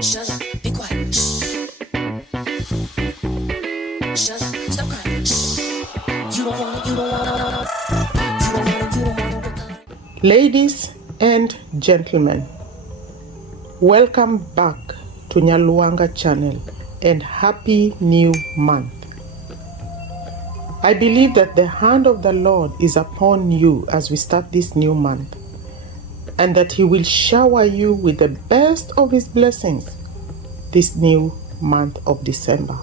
Shut up, be quiet. Shh. Shut up, stop crying. Shh. You don't wanna, you don't wanna, you don't wanna, you don't wanna. Ladies and gentlemen, welcome back to Nyaluanga channel and happy new month. I believe that the hand of the Lord is upon you as we start this new month, and that He will shower you with the best of His blessings this new month of December.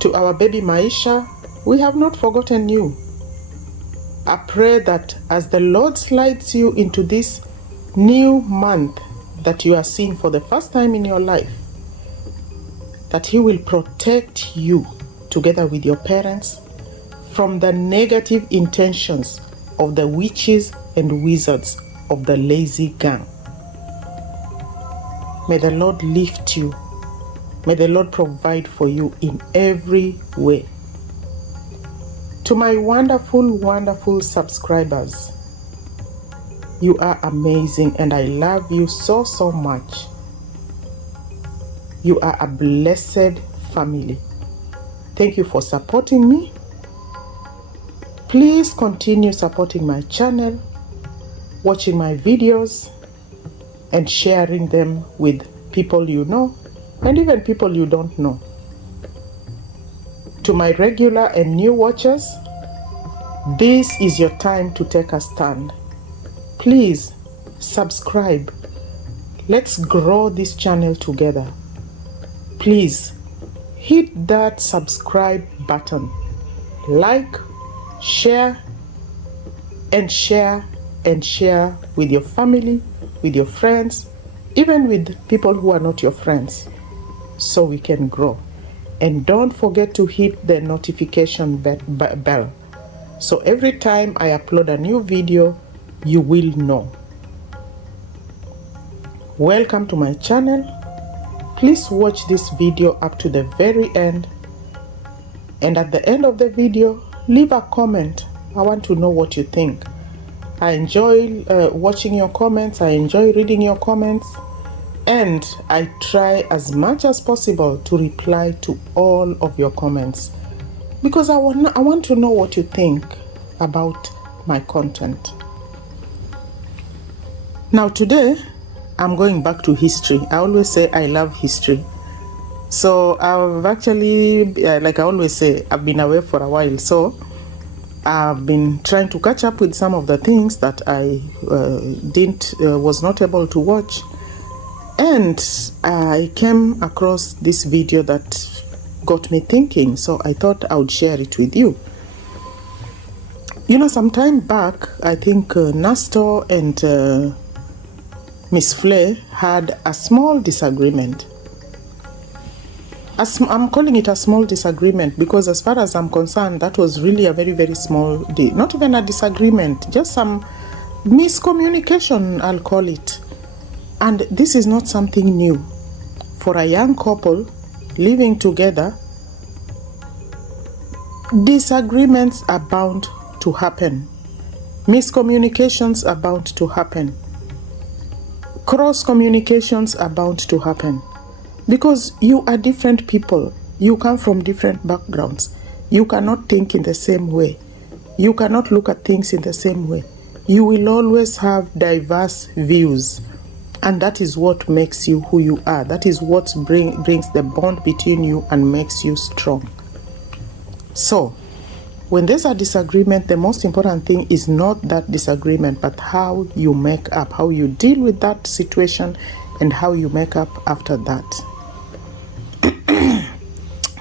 To our baby Maisha, we have not forgotten you. I pray that as the Lord slides you into this new month that you are seeing for the first time in your life, that He will protect you together with your parents from the negative intentions of the witches and wizards of the lazy gang. May the Lord lift you. May the Lord provide for you in every way. To my wonderful, wonderful subscribers, you are amazing and I love you so, so much. You are a blessed family. Thank you for supporting me. Please continue supporting my channel, watching my videos, and sharing them with people you know and even people you don't know. To my regular and new watchers, this is your time to take a stand. Please subscribe. Let's grow this channel together. Please hit that subscribe button. Like, share, and share and share with your family, with your friends, even with people who are not your friends, so we can grow. And don't forget to hit the notification bell, so every time I upload a new video, you will know. Welcome to my channel. Please watch this video up to the very end, and at the end of the video, leave a comment. I want to know what you think. I enjoy watching your comments. I enjoy reading your comments, and I try as much as possible to reply to all of your comments, because I want to know what you think about my content. Now today, I'm going back to history. I always say I love history. So I've actually, like I always say, I've been away for a while. So I've been trying to catch up with some of the things that I was not able to watch. And I came across this video that got me thinking. So I thought I would share it with you. You know, some time back, I think Nasto and Miss Flay had a small disagreement. I'm calling it a small disagreement because as far as I'm concerned, that was really a very, very small, not even a disagreement, just some miscommunication, I'll call it. And this is not something new. For a young couple living together, disagreements are bound to happen. Miscommunications are bound to happen. Cross communications are bound to happen, because you are different people. You come from different backgrounds. You cannot think in the same way. You cannot look at things in the same way. You will always have diverse views, and that is what makes you who you are. That is what brings the bond between you and makes you strong. So when there's a disagreement, the most important thing is not that disagreement, but how you make up, how you deal with that situation, and how you make up after that.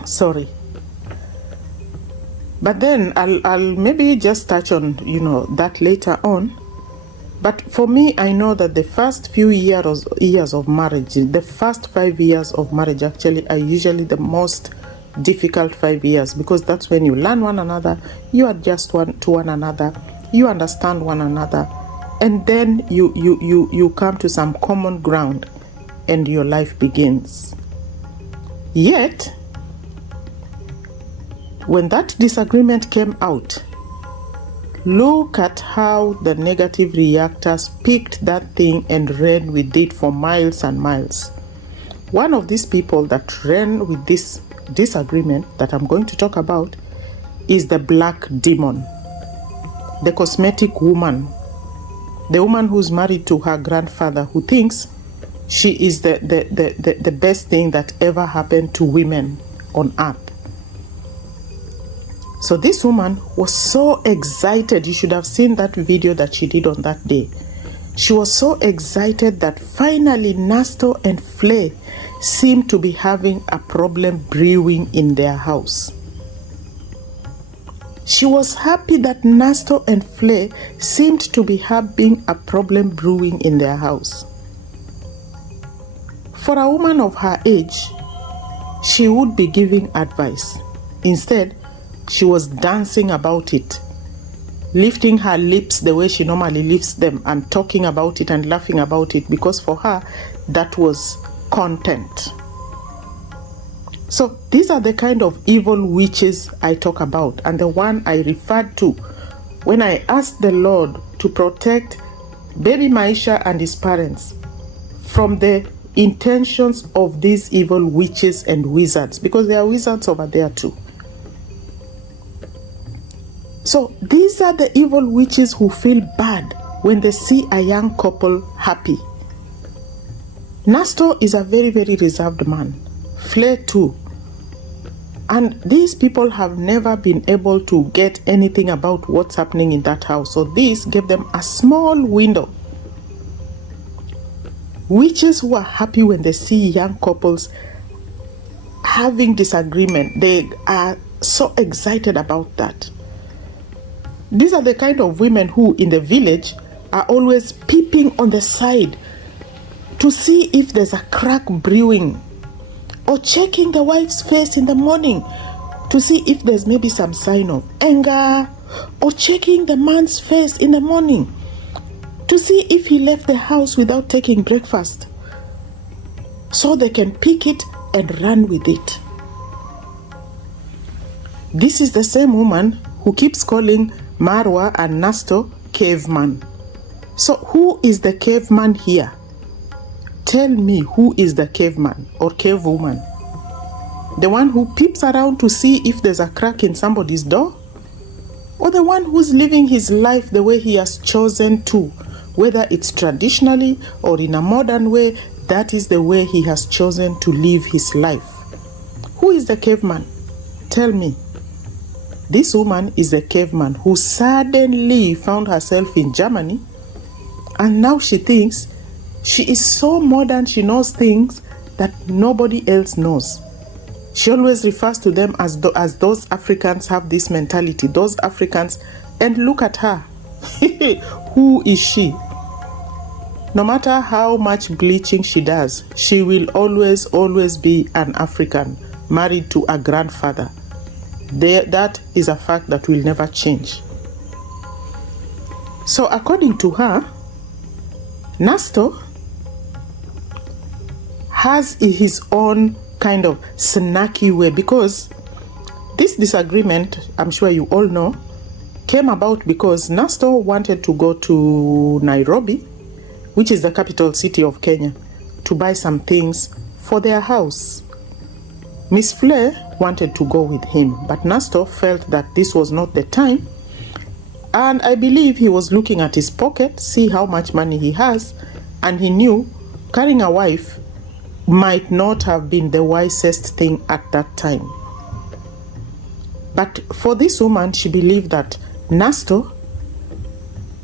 Sorry. But then I'll maybe just touch on, that later on. But for me, I know that the first few years of marriage, the first 5 years of marriage actually are usually the most difficult 5 years, because that's when you learn one another, you adjust to one another, you understand one another, and then you come to some common ground and your life begins. Yet when that disagreement came out, look at how the negative reactors picked that thing and ran with it for miles and miles. one of these people that ran with this disagreement that I'm going to talk about is the black demon, the cosmetic woman, the woman who's married to her grandfather, who thinks she is the best thing that ever happened to women on earth. So this woman was so excited. You should have seen that video that she did on that day. She was so excited that finally Nasto and Flay seemed to be having a problem brewing in their house. She was happy that Nasto and Flay seemed to be having a problem brewing in their house. For a woman of her age, she would be giving advice. Instead, she was dancing about it, lifting her lips the way she normally lifts them and talking about it and laughing about it, because for her, that was content. So these are the kind of evil witches I talk about, and the one I referred to when I asked the Lord to protect baby Maisha and his parents from the intentions of these evil witches and wizards, because there are wizards over there too. So these are the evil witches who feel bad when they see a young couple happy. Nasto is a very, very reserved man. Flay too. And these people have never been able to get anything about what's happening in that house. So this gave them a small window. Witches who are happy when they see young couples having disagreement, they are so excited about that. These are the kind of women who in the village are always peeping on the side to see if there's a crack brewing, or checking the wife's face in the morning to see if there's maybe some sign of anger, or checking the man's face in the morning to see if he left the house without taking breakfast, so they can pick it and run with it. This is the same woman who keeps calling Marwa and Nasto caveman. So who is the caveman here? Tell me, who is the caveman or cave woman? The one who peeps around to see if there's a crack in somebody's door? Or the one who's living his life the way he has chosen to, whether it's traditionally or in a modern way, that is the way he has chosen to live his life. Who is the caveman? Tell me. This woman is a caveman who suddenly found herself in Germany, and now she thinks she is so modern, she knows things that nobody else knows. She always refers to them as those Africans have this mentality, those Africans, and look at her. Who is she? No matter how much bleaching she does, she will always be an African, married to a grandfather. That is a fact that will never change. So according to her, Nasto has his own kind of snacky way, because this disagreement, I'm sure you all know, came about because Nasto wanted to go to Nairobi, which is the capital city of Kenya, to buy some things for their house. Miss Flay wanted to go with him, but Nasto felt that this was not the time, and I believe he was looking at his pocket, see how much money he has, and he knew carrying a wife might not have been the wisest thing at that time. But for this woman, she believed that Nasto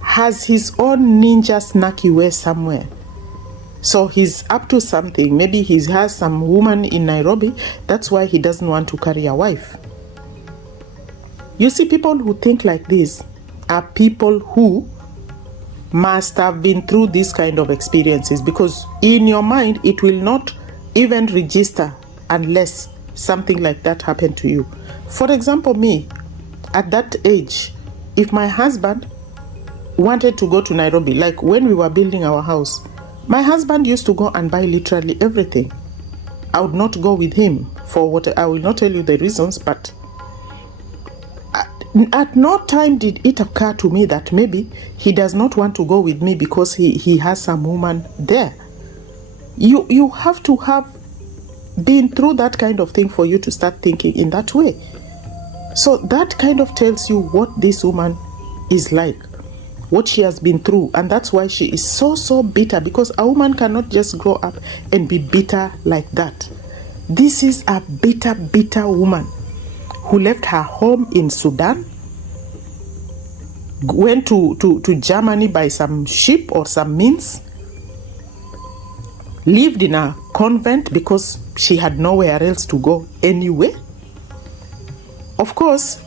has his own ninja snacky way somewhere. So he's up to something. Maybe he has some woman in Nairobi. That's why he doesn't want to carry a wife. You see, people who think like this are people who must have been through this kind of experiences, because in your mind it will not even register unless something like that happened to you. For example, me, at that age, if my husband wanted to go to Nairobi, like when we were building our house, my husband used to go and buy literally everything. I would not go with him for what I will not tell you the reasons, but at no time did it occur to me that maybe he does not want to go with me because he has some woman there. You have to have been through that kind of thing for you to start thinking in that way. So that kind of tells you what this woman is like, what she has been through. And that's why she is so bitter, because a woman cannot just grow up and be bitter like that. This is a bitter woman who left her home in Sudan, went to Germany by some ship or some means, lived in a convent because she had nowhere else to go anyway. Of course,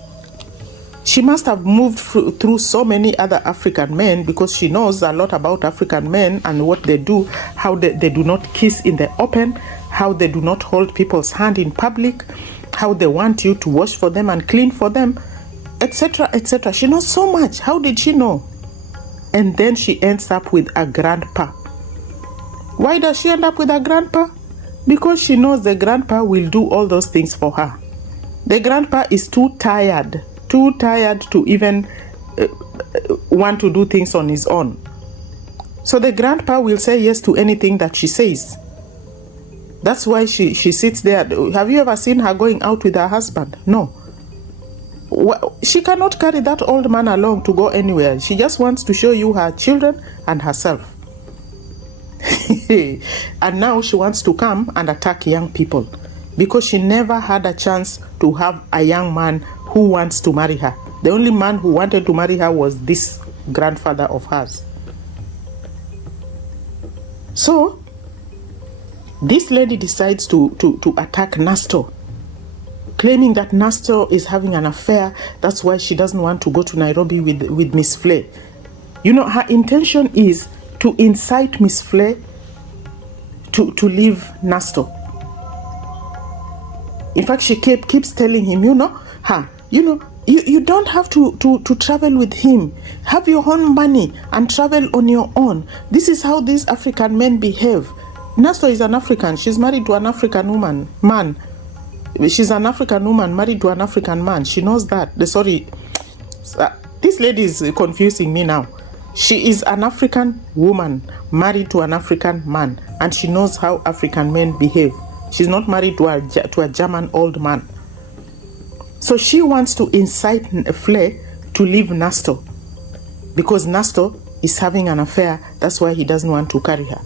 she must have moved through so many other African men, because she knows a lot about African men and what they do, how they do not kiss in the open, how they do not hold people's hand in public, how they want you to wash for them and clean for them, etc., etc. She knows so much. How did she know? And then she ends up with a grandpa. Why does she end up with a grandpa? Because she knows the grandpa will do all those things for her. The grandpa is too tired to even want to do things on his own. So the grandpa will say yes to anything that she says. That's why she sits there. Have you ever seen her going out with her husband? No. She cannot carry that old man along to go anywhere. She just wants to show you her children and herself. And now she wants to come and attack young people, because she never had a chance to have a young man who wants to marry her. The only man who wanted to marry her was this grandfather of hers. So this lady decides to attack Nasto, claiming that Nasto is having an affair. That's why she doesn't want to go to Nairobi with Miss Flay. You know, her intention is to incite Miss Flay to leave Nasto. In fact, she keeps telling him, you don't have to travel with him. Have your own money and travel on your own. This is how these African men behave. Nasto is an African. She's married to an African man. She's an African woman married to an African man. She knows that. This lady is confusing me now. She is an African woman married to an African man, and she knows how African men behave. She's not married to a German old man. So she wants to incite Flay to leave Nasto, because Nasto is having an affair. That's why he doesn't want to carry her.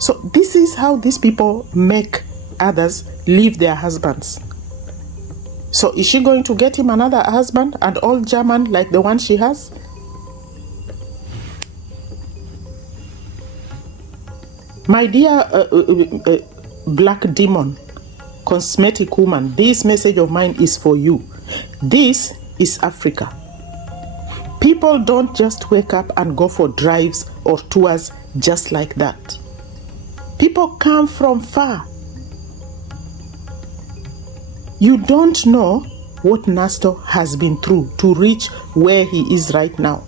So this is how these people make others leave their husbands. So is she going to get him another husband, an old German like the one she has? My dear black demon, cosmetic woman, this message of mine is for you. This is Africa. People don't just wake up and go for drives or tours just like that. People come from far. You don't know what Nasto has been through to reach where he is right now.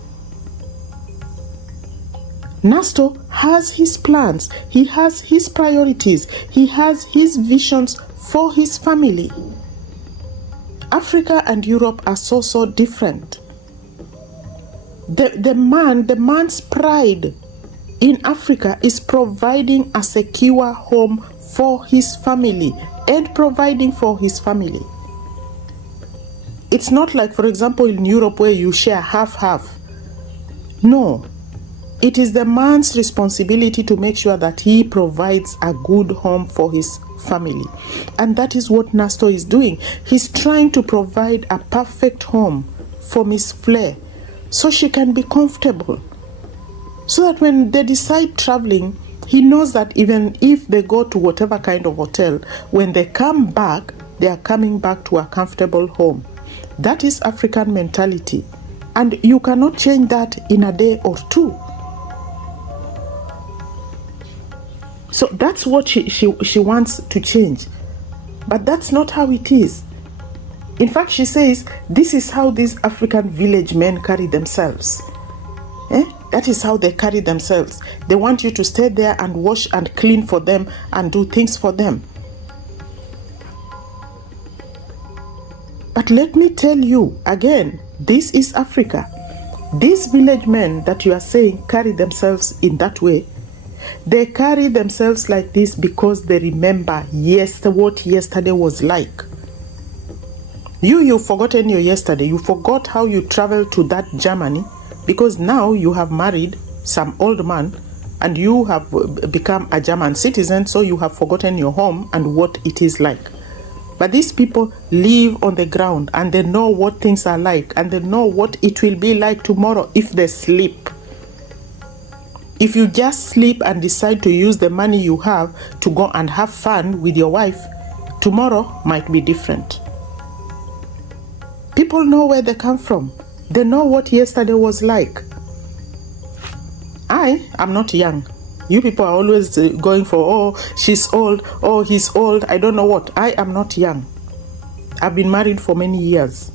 Nasto has his plans, he has his priorities, he has his visions for his family. Africa and Europe are so different. The man's pride in Africa is providing a secure home for his family and providing for his family. It's not like, for example, in Europe where you share half. No. It is the man's responsibility to make sure that he provides a good home for his family. And that is what Nasto is doing. He's trying to provide a perfect home for Miss Flay so she can be comfortable. So that when they decide traveling, he knows that even if they go to whatever kind of hotel, when they come back, they are coming back to a comfortable home. That is African mentality. And you cannot change that in a day or two. So that's what she wants to change. But that's not how it is. In fact, she says, this is how these African village men carry themselves. That is how they carry themselves. They want you to stay there and wash and clean for them and do things for them. But let me tell you again, this is Africa. These village men that you are saying carry themselves in that way, They carry themselves like this because they remember what yesterday was like. You've forgotten your yesterday. You forgot how you traveled to that Germany because now you have married some old man and you have become a German citizen, so you have forgotten your home and what it is like. But these people live on the ground and they know what things are like and they know what it will be like tomorrow if they sleep. If you just sleep and decide to use the money you have to go and have fun with your wife, tomorrow might be different. People know where they come from. They know what yesterday was like. I am not young. You people are always going for, oh, she's old, oh, he's old, I don't know what. I am not young. I've been married for many years.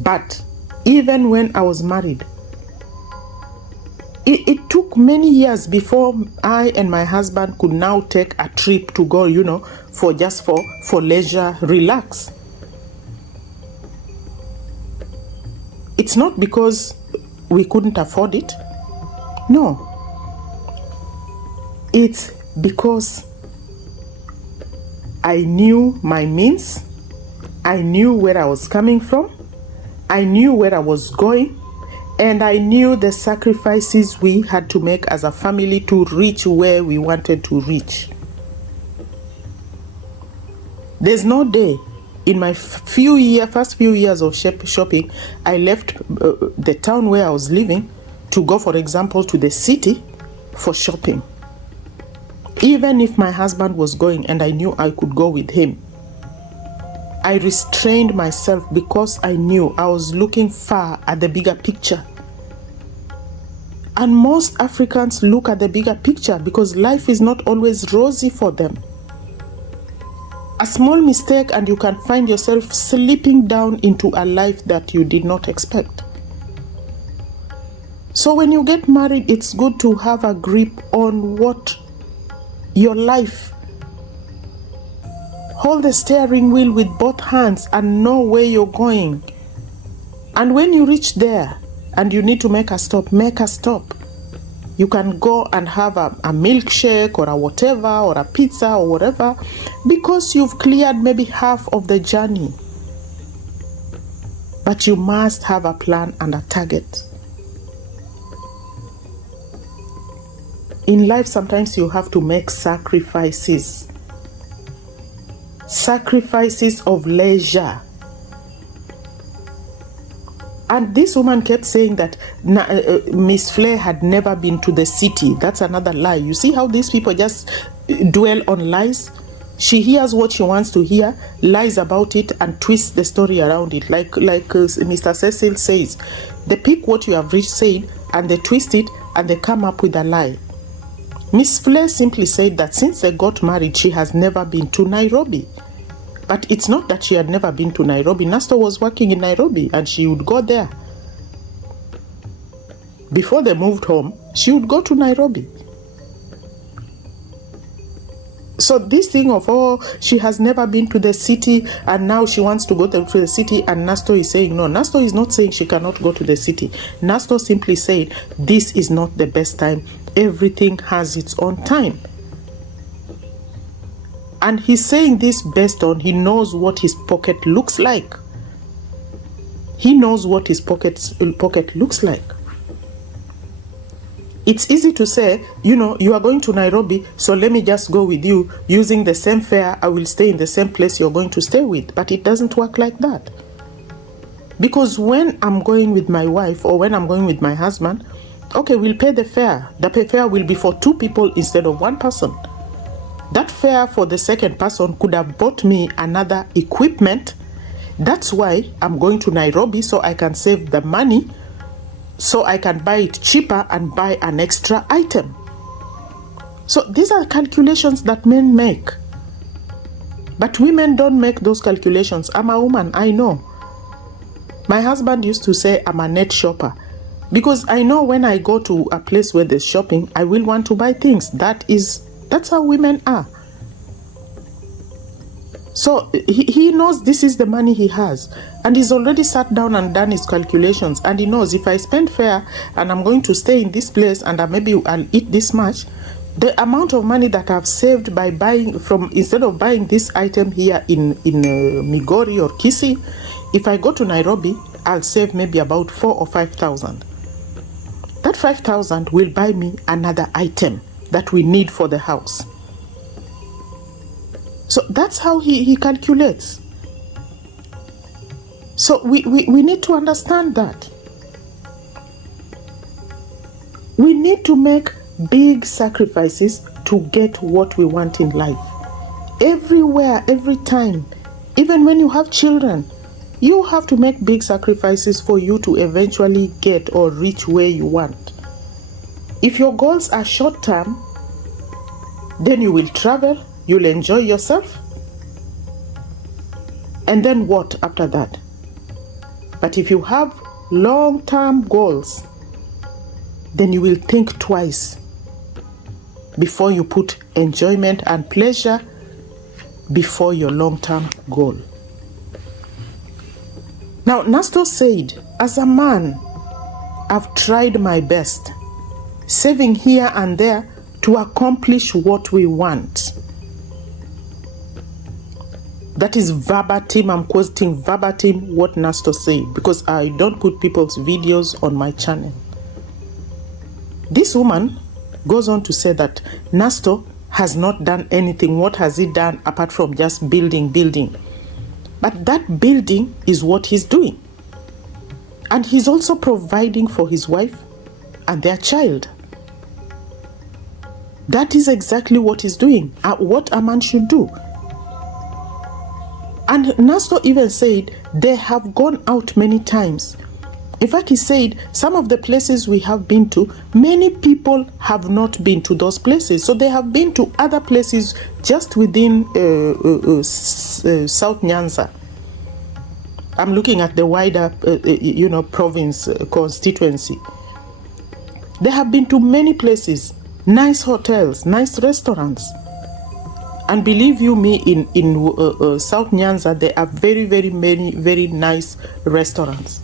But even when I was married, it took many years before I and my husband could now take a trip to go, for leisure, relax. It's not because we couldn't afford it. No. It's because I knew my means. I knew where I was coming from. I knew where I was going. And I knew the sacrifices we had to make as a family to reach where we wanted to reach. There's no day in my first few years of shopping, I left the town where I was living to go, for example, to the city for shopping. Even if my husband was going and I knew I could go with him, I restrained myself because I knew I was looking far at the bigger picture. And most Africans look at the bigger picture because life is not always rosy for them. A small mistake and you can find yourself slipping down into a life that you did not expect. So when you get married, it's good to have a grip on what your life. Hold the steering wheel with both hands and know where you're going. And when you reach there and you need to make a stop, make a stop. You can go and have a milkshake or a whatever or a pizza or whatever because you've cleared maybe half of the journey. But you must have a plan and a target. In life, sometimes you have to make sacrifices. Sacrifices of leisure. And this woman kept saying that Miss Flair had never been to the city. That's another lie. You see how these people just dwell on lies? She hears what she wants to hear, lies about it, and twists the story around it. Like Mr. Cecil says, they pick what you have said and they twist it and they come up with a lie. Miss Flair simply said that since they got married, she has never been to Nairobi. But it's not that she had never been to Nairobi. Nasto was working in Nairobi and she would go there. Before they moved home, she would go to Nairobi. So this thing of, she has never been to the city and now she wants to go to the city, and Nasto is saying no. Nasto is not saying she cannot go to the city. Nasto simply said this is not the best time. Everything has its own time. And he's saying this based on he knows what his pocket looks like. He knows what his pocket looks like. It's easy to say, you are going to Nairobi, so let me just go with you. Using the same fare, I will stay in the same place you're going to stay with. But it doesn't work like that. Because when I'm going with my wife or when I'm going with my husband, okay, we'll pay the fare. The fare will be for 2 people instead of 1 person. That fare for the second person could have bought me another equipment. That's why I'm going to Nairobi, so I can save the money, so I can buy it cheaper and buy an extra item. So these are calculations that men make. But women don't make those calculations. I'm a woman, I know. My husband used to say I'm a net shopper. Because I know when I go to a place where there's shopping, I will want to buy things. That's how women are. So he knows this is the money he has. And he's already sat down and done his calculations. And he knows if I spend fare and I'm going to stay in this place and maybe I'll eat this much, The amount of money that I've saved by buying from, instead of buying this item here in Migori or Kisii, if I go to Nairobi, I'll save maybe about 4,000 or 5,000. That 5,000 will buy me another item that we need for the house. So that's how he calculates. So we need to understand that. We need to make big sacrifices to get what we want in life. Everywhere, every time, even when you have children, you have to make big sacrifices for you to eventually get or reach where you want. If your goals are short term, then you will travel, you'll enjoy yourself, and then what after that? But if you have long-term goals, then you will think twice before you put enjoyment and pleasure before your long-term goal. Now, Nasto said, as a man, I've tried my best, saving here and there to accomplish what we want. That is verbatim, I'm quoting verbatim what Nasto said, because I don't put people's videos on my channel. This woman goes on to say that Nasto has not done anything. What has he done apart from just building? But that building is what he's doing. And he's also providing for his wife and their child. That is exactly what he's doing, what a man should do. And Nasto even said they have gone out many times. In fact, he said some of the places we have been to, many people have not been to those places. So they have been to other places just within South Nyanza. I'm looking at the wider, province constituency. They have been to many places, nice hotels, nice restaurants. And believe you me, in South Nyanza, there are very, very many, very nice restaurants.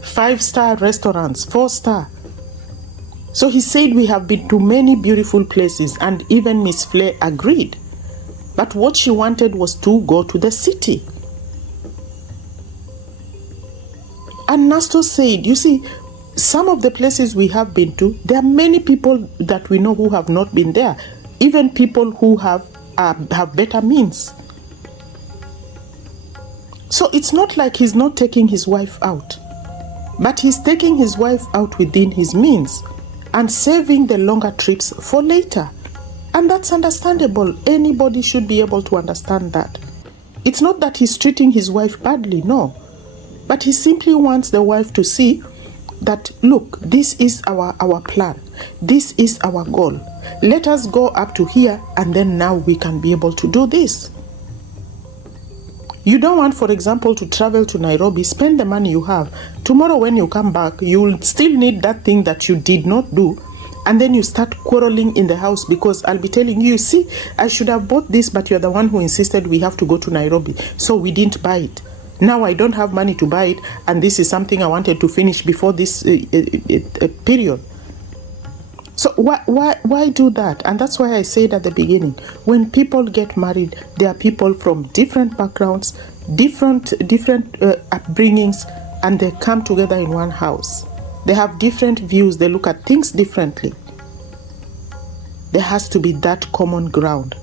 5-star restaurants, 4-star. So he said we have been to many beautiful places, and even Miss Flay agreed. But what she wanted was to go to the city. And Nasto said, you see, some of the places we have been to, there are many people that we know who have not been there. Even people who have better means. So it's not like he's not taking his wife out. But he's taking his wife out within his means and saving the longer trips for later. And that's understandable. Anybody should be able to understand that. It's not that he's treating his wife badly, no. But he simply wants the wife to see that, look, this is our plan. This is our goal. Let us go up to here, and then now we can be able to do this. You don't want, for example, to travel to Nairobi, spend the money you have. Tomorrow when you come back, you will still need that thing that you did not do. And then you start quarreling in the house because I'll be telling you, see, I should have bought this, but you're the one who insisted we have to go to Nairobi. So we didn't buy it. Now I don't have money to buy it, and this is something I wanted to finish before this period. So why do that? And that's why I said at the beginning, when people get married, there are people from different backgrounds, different upbringings, and they come together in one house. They have different views. They look at things differently. There has to be that common ground.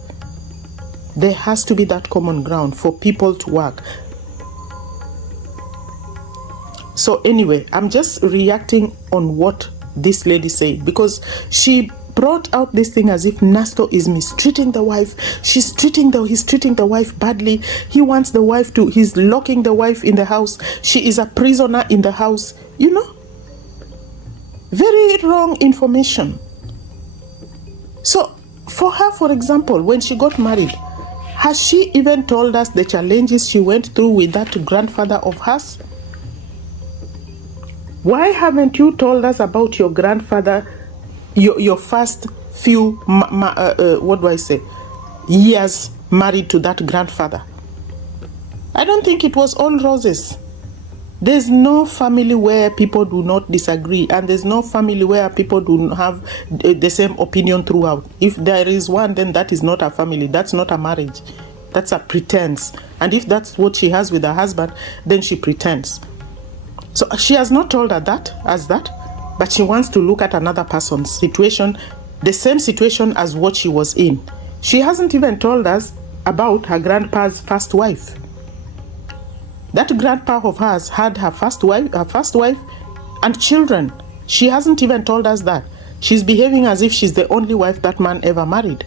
There has to be that common ground for people to work. So anyway, I'm just reacting on what this lady said, because she brought out this thing as if Nasto is mistreating the wife. He's treating the wife badly. He wants the wife to, he's locking the wife in the house. She is a prisoner in the house. You know, very wrong information. So for her, for example, when she got married, has she even told us the challenges she went through with that grandfather of hers? Why haven't you told us about your grandfather, your first few, years married to that grandfather? I don't think it was all roses. There's no family where people do not disagree, and there's no family where people do not have the same opinion throughout. If there is one, then that is not a family. That's not a marriage. That's a pretense. And if that's what she has with her husband, then she pretends. So she has not told her that as that, but she wants to look at another person's situation, the same situation as what she was in. She hasn't even told us about her grandpa's first wife. That grandpa of hers had her first wife and children. She hasn't even told us that. She's behaving as if she's the only wife that man ever married.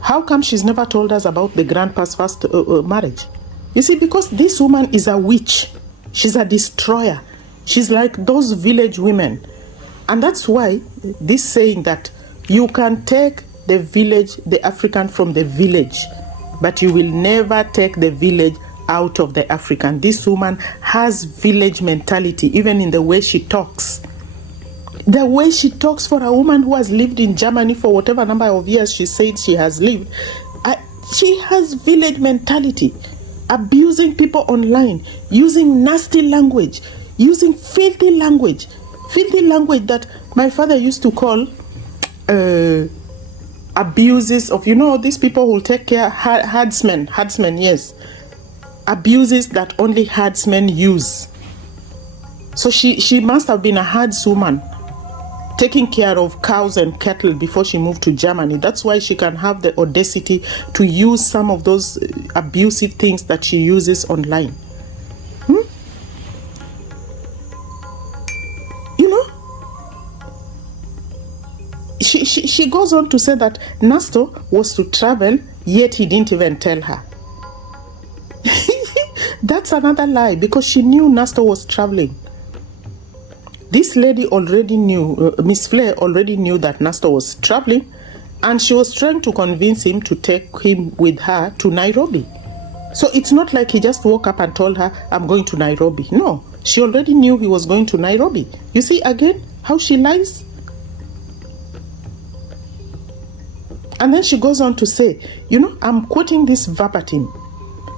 How come she's never told us about the grandpa's first marriage? You see, because this woman is a witch. She's a destroyer. She's like those village women. And that's why this saying that you can take the village, the African from the village, but you will never take the village out of the African. This woman has village mentality, even in the way she talks. The way she talks for a woman who has lived in Germany for whatever number of years she said she has lived, she has village mentality, abusing people online, using nasty language, using filthy language that my father used to call abuses of, these people who take care, herdsmen, yes. Abuses that only herdsmen use. So she must have been a herdswoman, taking care of cows and cattle before she moved to Germany. That's why she can have the audacity to use some of those abusive things that she uses online. She goes on to say that Nasto was to travel, yet he didn't even tell her. That's another lie, because she knew Nasto was traveling. This lady already knew, Miss Flair already knew that Nasto was traveling, and she was trying to convince him to take him with her to Nairobi. So it's not like he just woke up and told her, I'm going to Nairobi. No, she already knew he was going to Nairobi. You see again how she lies? And then she goes on to say, I'm quoting this verbatim.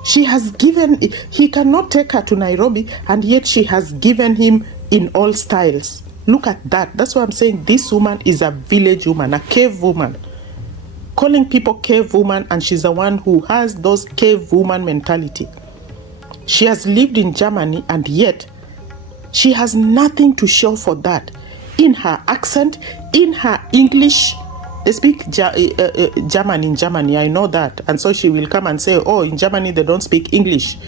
She has given, he cannot take her to Nairobi, and yet she has given him in all styles. Look at that. That's why I'm saying this woman is a village woman, a cave woman. Calling people cave woman, and she's the one who has those cave woman mentality. She has lived in Germany, and yet she has nothing to show for that. In her accent, in her English. They speak German in Germany, I know that. And so she will come and say, oh, in Germany they don't speak English.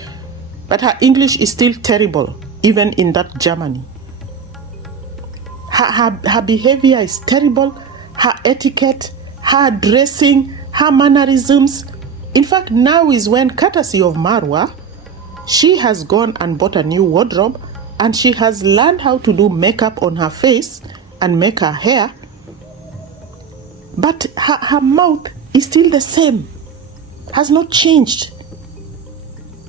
But her English is still terrible, even in that Germany. Her behavior is terrible, her etiquette, her dressing, her mannerisms. In fact, now is when, courtesy of Marwa, she has gone and bought a new wardrobe, and she has learned how to do makeup on her face and make her hair. But her mouth is still the same, has not changed.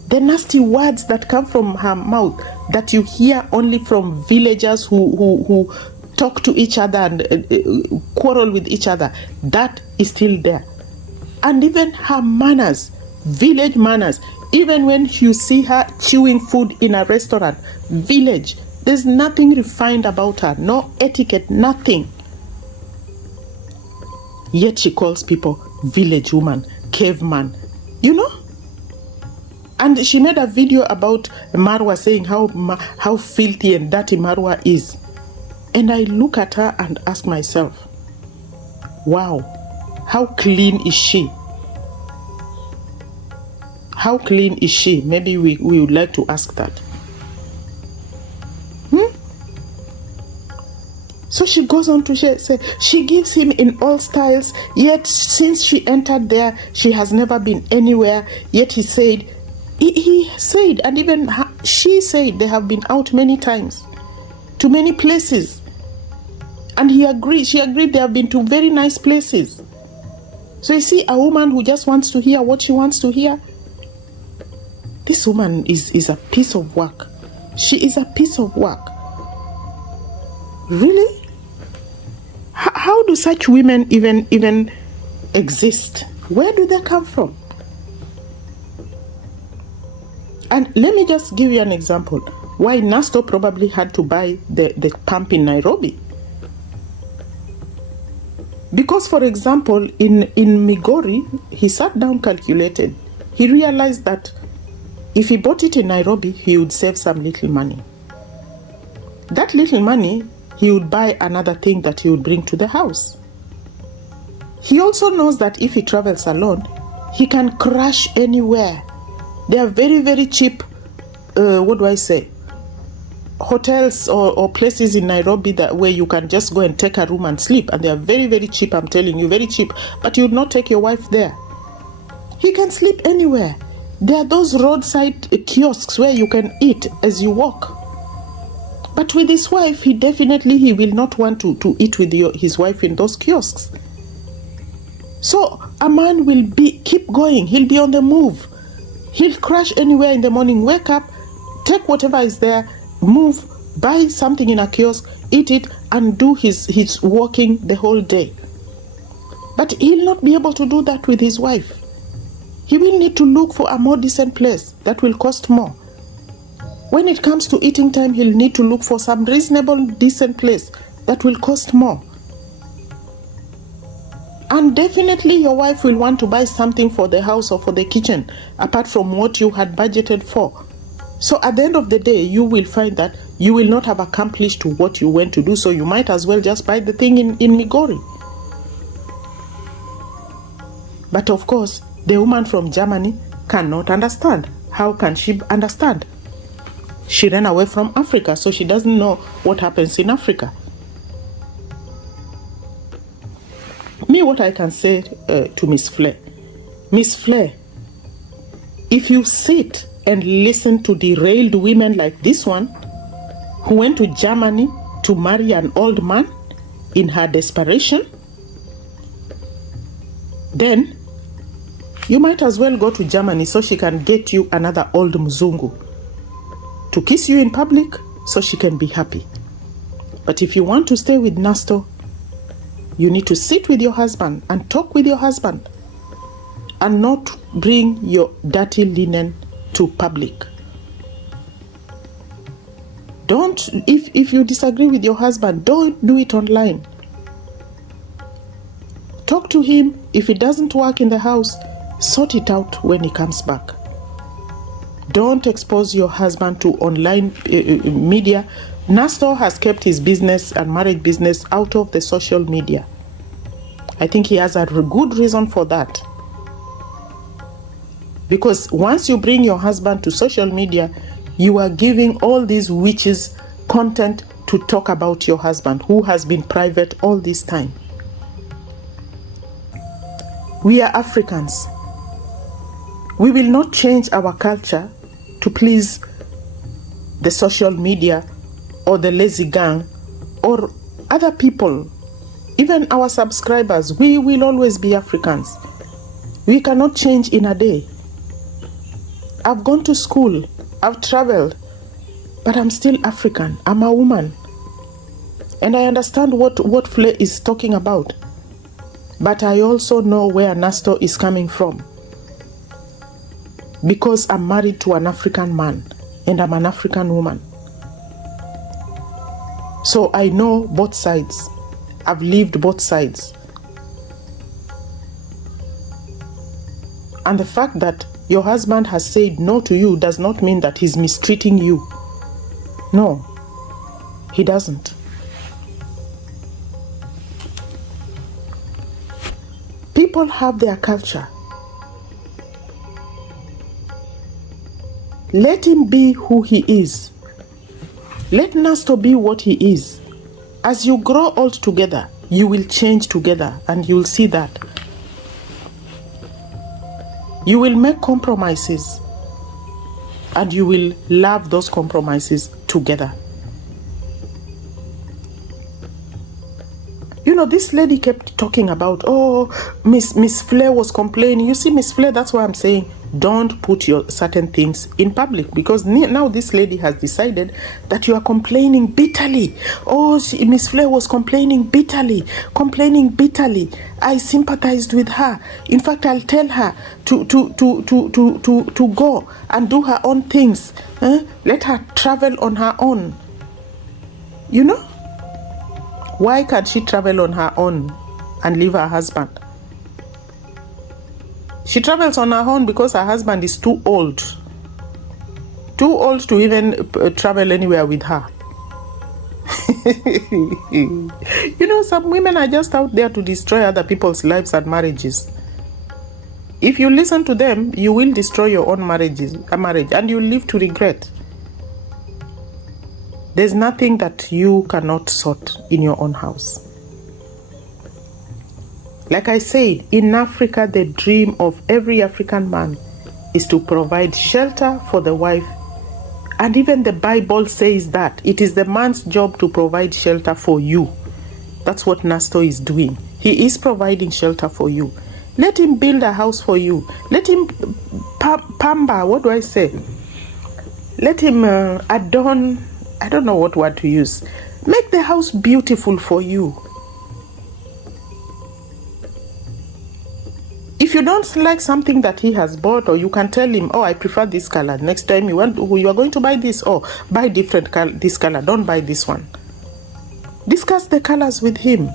The nasty words that come from her mouth that you hear only from villagers who talk to each other and quarrel with each other, that is still there. And even her manners, village manners, even when you see her chewing food in a restaurant, village, there's nothing refined about her, no etiquette, nothing. Yet she calls people village woman, caveman, And she made a video about Marwa, saying how filthy and dirty Marwa is. And I look at her and ask myself, wow, how clean is she? How clean is she? Maybe we would like to ask that. So she goes on to say, she gives him in all styles, yet since she entered there, she has never been anywhere. Yet he said, and even she said they have been out many times, to many places. And she agreed they have been to very nice places. So you see, a woman who just wants to hear what she wants to hear, this woman is a piece of work. She is a piece of work. Really? How do such women even exist? Where do they come from? And let me just give you an example why Nasto probably had to buy the pump in Nairobi. Because, for example, in Migori, he sat down, calculated. He realized that if he bought it in Nairobi, he would save some little money. That little money, he would buy another thing that he would bring to the house. He also knows that if he travels alone, he can crash anywhere. There are very, very cheap, hotels or places in Nairobi where you can just go and take a room and sleep. And they are very, very cheap, I'm telling you, very cheap. But you would not take your wife there. He can sleep anywhere. There are those roadside kiosks where you can eat as you walk. But with his wife, he will not want to eat with his wife in those kiosks. So a man will keep going. He'll be on the move. He'll crash anywhere in the morning, wake up, take whatever is there, move, buy something in a kiosk, eat it, and do his walking the whole day. But he'll not be able to do that with his wife. He will need to look for a more decent place that will cost more. When it comes to eating time, he'll need to look for some reasonable, decent place that will cost more. And definitely your wife will want to buy something for the house or for the kitchen, apart from what you had budgeted for. So at the end of the day, you will find that you will not have accomplished what you went to do, so you might as well just buy the thing in Migori. But of course, the woman from Germany cannot understand. How can she understand? She ran away from Africa, so she doesn't know what happens in Africa. Me, what I can say to Miss Flair, if you sit and listen to derailed women like this one, who went to Germany to marry an old man in her desperation, then you might as well go to Germany so she can get you another old mzungu to kiss you in public so she can be happy. But if you want to stay with Nasto, you need to sit with your husband and talk with your husband and not bring your dirty linen to public. Don't, if you disagree with your husband, don't do it online. Talk to him. If it doesn't work in the house, sort it out when he comes back. Don't expose your husband to online media. Nasto has kept his business and marriage business out of the social media. I think he has a good reason for that. Because once you bring your husband to social media, you are giving all these witches content to talk about your husband, who has been private all this time. We are Africans. We will not change our culture to please the social media or the lazy gang or other people, even our subscribers. We will always be Africans. We cannot change in a day. I've gone to school, I've traveled, but I'm still African. I'm a woman. And I understand what Flair is talking about. But I also know where Nasto is coming from. Because I'm married to an African man and I'm an African woman. So I know both sides. I've lived both sides. And the fact that your husband has said no to you does not mean that he's mistreating you. No, he doesn't. People have their culture. Let him be who he is. Let Nasto be what he is. As you grow old together, you will change together, and you will see that. You will make compromises, and you will love those compromises together. this lady kept talking about, oh, Miss Flair was complaining. You see, Miss Flair, that's why I'm saying don't put your certain things in public, because now this lady has decided that you are complaining bitterly. Oh, Miss Flair was complaining bitterly. I sympathized with her. In fact, I'll tell her to go and do her own things. Let her travel on her own. You know? Why can't she travel on her own and leave her husband? She travels on her own because her husband is too old to even travel anywhere with her. Some women are just out there to destroy other people's lives and marriages. If you listen to them, you will destroy your own marriage, and you'll live to regret. There's nothing that you cannot sort in your own house. Like I say, in Africa, the dream of every African man is to provide shelter for the wife. And even the Bible says that it is the man's job to provide shelter for you. That's what Nasto is doing. He is providing shelter for you. Let him build a house for you. Let him pamba, what do I say? Let him adorn, I don't know what word to use. Make the house beautiful for you. If you don't like something that he has bought, or you can tell him, oh, I prefer this color. Next time you are going to buy this, or buy this color. Don't buy this one. Discuss the colors with him.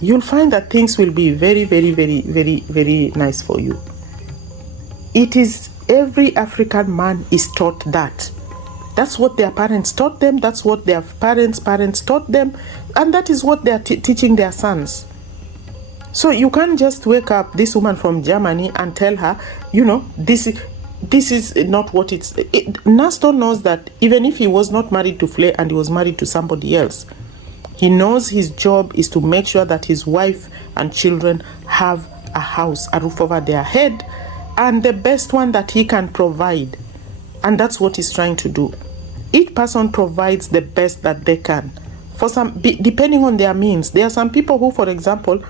You'll find that things will be very, very, very, very, very nice for you. It is every African man is taught that. That's what their parents taught them. That's what their parents' taught them. And that is what they are teaching their sons. So you can't just wake up this woman from Germany and tell her, this is not what it's... Nasto knows that even if he was not married to Flair and he was married to somebody else, he knows his job is to make sure that his wife and children have a house, a roof over their head, and the best one that he can provide. And that's what he's trying to do. Each person provides the best that they can. For some, depending on their means. There are some people who, for example,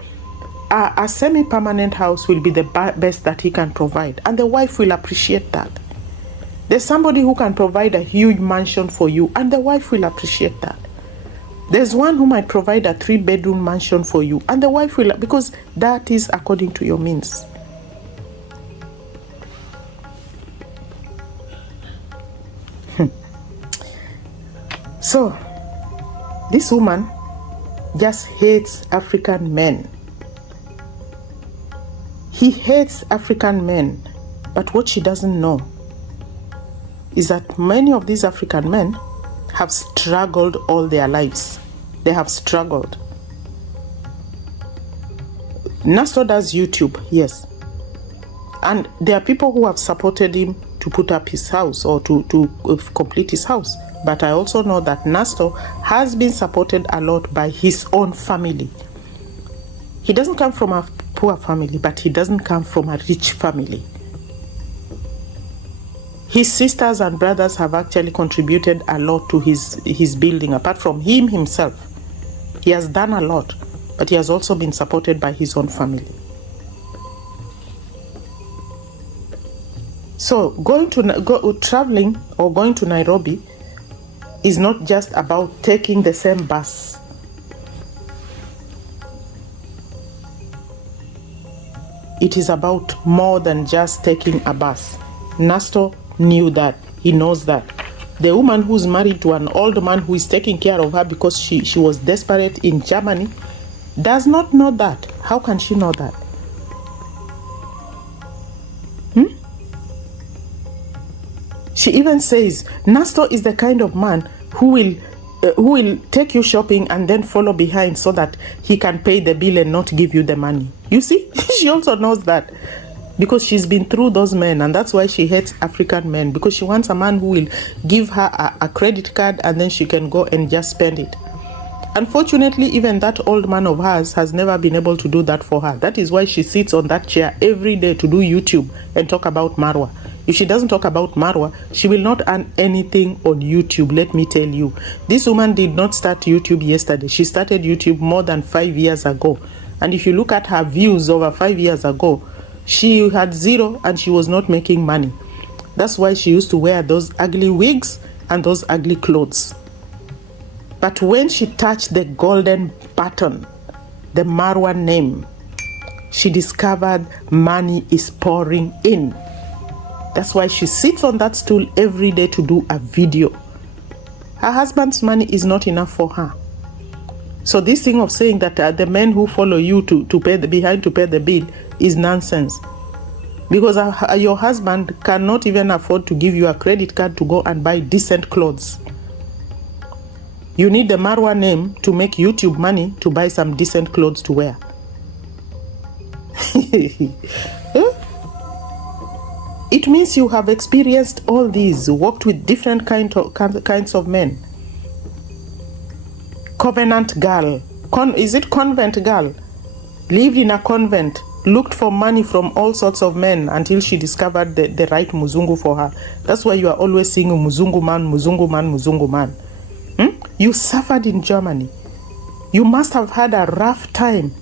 a semi-permanent house will be the best that he can provide. And the wife will appreciate that. There's somebody who can provide a huge mansion for you, and the wife will appreciate that. There's one who might provide a 3-bedroom mansion for you, and the wife will, because that is according to your means. So, this woman just hates African men. He hates African men, but what she doesn't know is that many of these African men have struggled all their lives. They have struggled. Nasto does YouTube, yes. And there are people who have supported him to put up his house or to complete his house. But I also know that Nasto has been supported a lot by his own family. He doesn't come from a poor family, but he doesn't come from a rich family. His sisters and brothers have actually contributed a lot to his building. Apart from him himself, he has done a lot, but he has also been supported by his own family. So traveling or going to Nairobi is not just about taking the same bus. It is about more than just taking a bus. Nasto knew that. He knows that. The woman who's married to an old man who is taking care of her because she was desperate in Germany does not know that. How can she know that? She even says, Nasto is the kind of man who will take you shopping and then follow behind so that he can pay the bill and not give you the money. You see, she also knows that because she's been through those men, and that's why she hates African men, because she wants a man who will give her a credit card and then she can go and just spend it. Unfortunately, even that old man of hers has never been able to do that for her. That is why she sits on that chair every day to do YouTube and talk about Marwa. If she doesn't talk about Marwa, she will not earn anything on YouTube, let me tell you. This woman did not start YouTube yesterday. She started YouTube more than 5 years ago. And if you look at her views over 5 years ago, she had 0 and she was not making money. That's why she used to wear those ugly wigs and those ugly clothes. But when she touched the golden button, the Marwa name, she discovered money is pouring in. That's why she sits on that stool every day to do a video. Her husband's money is not enough for her. So this thing of saying that the men who follow you to pay the bill is nonsense. Because your husband cannot even afford to give you a credit card to go and buy decent clothes. You need the Marwa name to make YouTube money to buy some decent clothes to wear. It means you have experienced all these, worked with different kinds of men. Covenant girl. Is it convent girl? Lived in a convent, looked for money from all sorts of men until she discovered the right Muzungu for her. That's why you are always seeing Muzungu man, Muzungu man, Muzungu man. You suffered in Germany. You must have had a rough time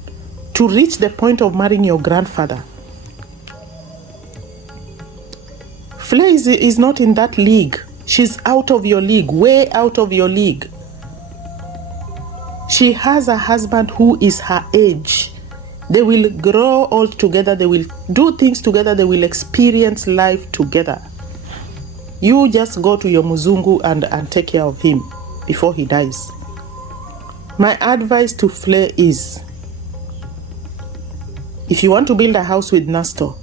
to reach the point of marrying your grandfather. Flay is not in that league. She's out of your league, way out of your league. She has a husband who is her age. They will grow old together. They will do things together. They will experience life together. You just go to your Muzungu and take care of him before he dies. My advice to Flay is, if you want to build a house with Nasto,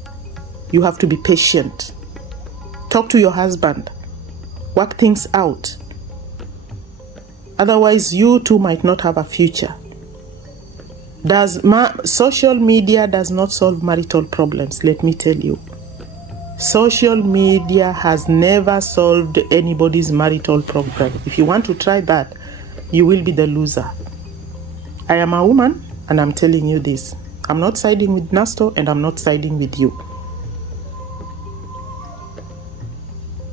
you have to be patient. Talk to your husband. Work things out. Otherwise, you two might not have a future. Social media does not solve marital problems, let me tell you. Social media has never solved anybody's marital problem. If you want to try that, you will be the loser. I am a woman and I'm telling you this. I'm not siding with Nasto and I'm not siding with you.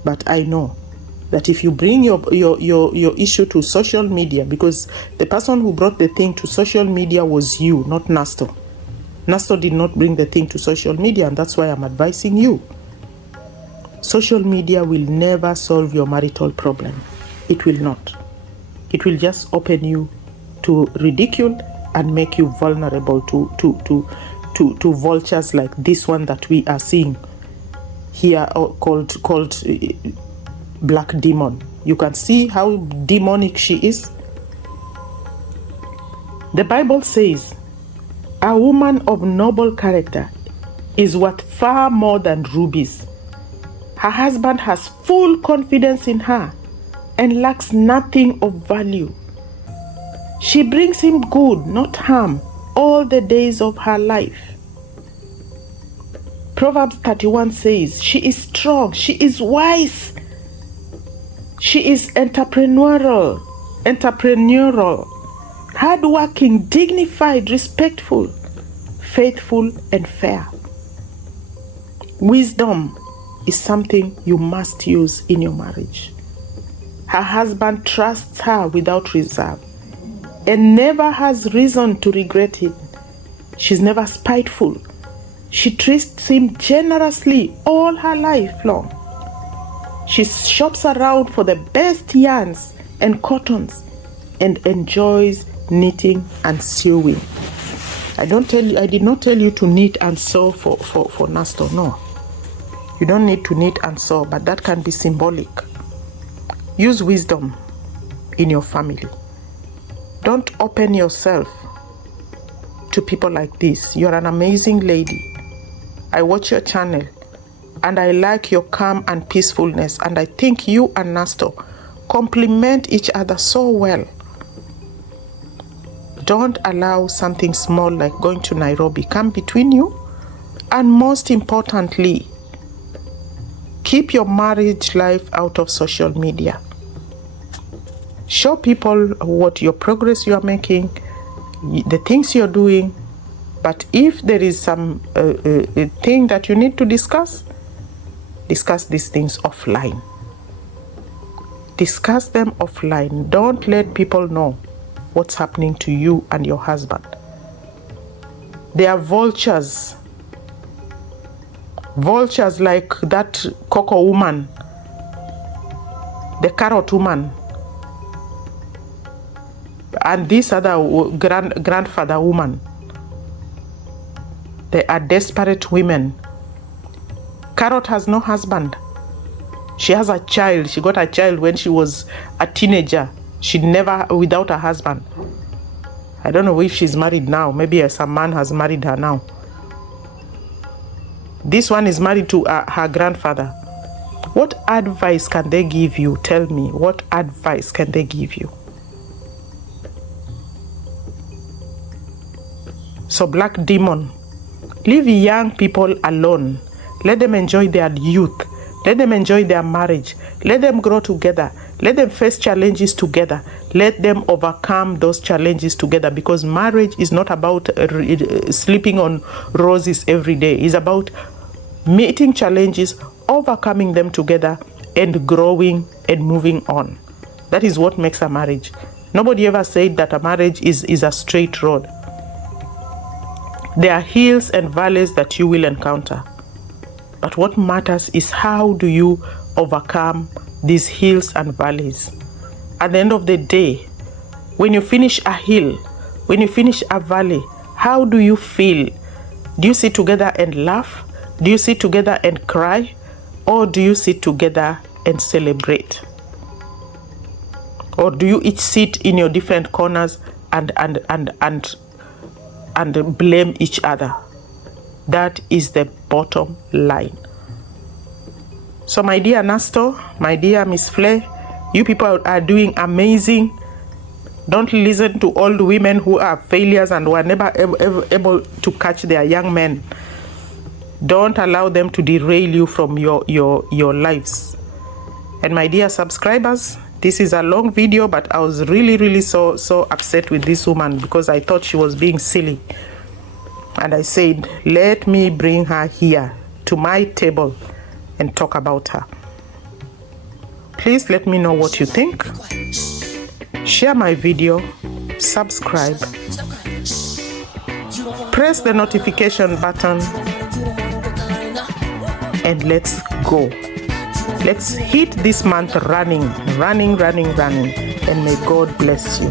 But I know that if you bring your issue to social media, because the person who brought the thing to social media was you, not Nasto. Nasto did not bring the thing to social media, and that's why I'm advising you. Social media will never solve your marital problem. It will not. It will just open you to ridicule and make you vulnerable to vultures like this one that we are seeing here, called Black Demon. You can see how demonic she is. The Bible says, a woman of noble character is worth far more than rubies. Her husband has full confidence in her and lacks nothing of value. She brings him good, not harm, all the days of her life. Proverbs 31 says, she is strong, she is wise, she is entrepreneurial, hardworking, dignified, respectful, faithful, and fair. Wisdom is something you must use in your marriage. Her husband trusts her without reserve and never has reason to regret it. She's never spiteful. She treats him generously all her life long. She shops around for the best yarns and cottons and enjoys knitting and sewing. I did not tell you to knit and sew for Nasto. No. You don't need to knit and sew, but that can be symbolic. Use wisdom in your family. Don't open yourself to people like this. You're an amazing lady. I watch your channel and I like your calm and peacefulness, and I think you and Nasto complement each other so well. Don't allow something small like going to Nairobi come between you, and most importantly, keep your marriage life out of social media. Show people what your progress you are making, the things you're doing. But if there is some thing that you need to discuss discuss these things offline. Discuss them offline. Don't let people know what's happening to you and your husband. They are vultures. Vultures like that cocoa woman, the carrot woman, and this other grandfather woman. They are desperate women. Carrot has no husband. She has a child. She got a child when she was a teenager. She never without a husband. I don't know if she's married now. Maybe some man has married her now. This one is married to her grandfather. What advice can they give you? Tell me, what advice can they give you? So Black Demon, leave young people alone. Let them enjoy their youth. Let them enjoy their marriage. Let them grow together. Let them face challenges together. Let them overcome those challenges together, because marriage is not about sleeping on roses every day. It's about meeting challenges, overcoming them together, and growing and moving on. That is what makes a marriage. Nobody ever said that a marriage is a straight road. There are hills and valleys that you will encounter. But what matters is how do you overcome these hills and valleys. At the end of the day, when you finish a hill, when you finish a valley, how do you feel? Do you sit together and laugh? Do you sit together and cry? Or do you sit together and celebrate? Or do you each sit in your different corners and blame each other? That is the bottom line. So my dear Nasto, my dear Miss Flay, you people are doing amazing. Don't listen to old women who are failures and were never able to catch their young men. Don't allow them to derail you from your lives. And my dear subscribers, this is a long video, but I was really so upset with this woman because I thought she was being silly. And I said, let me bring her here to my table and talk about her. Please let me know what you think. Share my video, subscribe, press the notification button, and let's go. Let's hit this month running, and may God bless you.